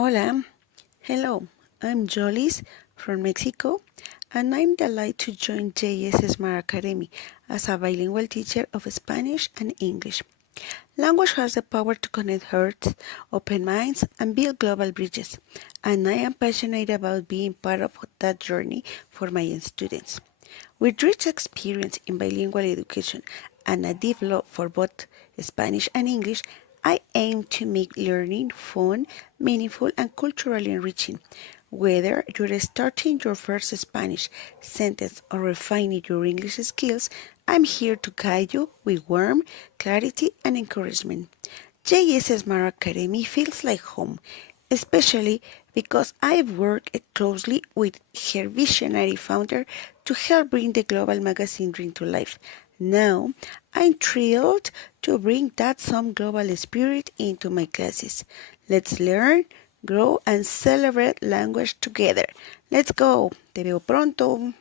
Hola, hello, I'm Yolis from Mexico, and I'm delighted to join JS Smart Academy as a bilingual teacher of Spanish and English. Language has the power to connect hearts, open minds, and build global bridges, and I am passionate about being part of that journey for my students. With rich experience in bilingual education and a deep love for both Spanish and English, I aim to make learning fun, meaningful, and culturally enriching. Whether you're starting your first Spanish sentence or refining your English skills, I'm here to guide you with warmth, clarity, and encouragement. JS Smart Academy feels like home, especially because I've worked closely with her visionary founder to help bring the global magazine dream to life. Now, I'm thrilled to bring that some global spirit into my classes. Let's learn, grow, and celebrate language together. Let's go. Te veo pronto.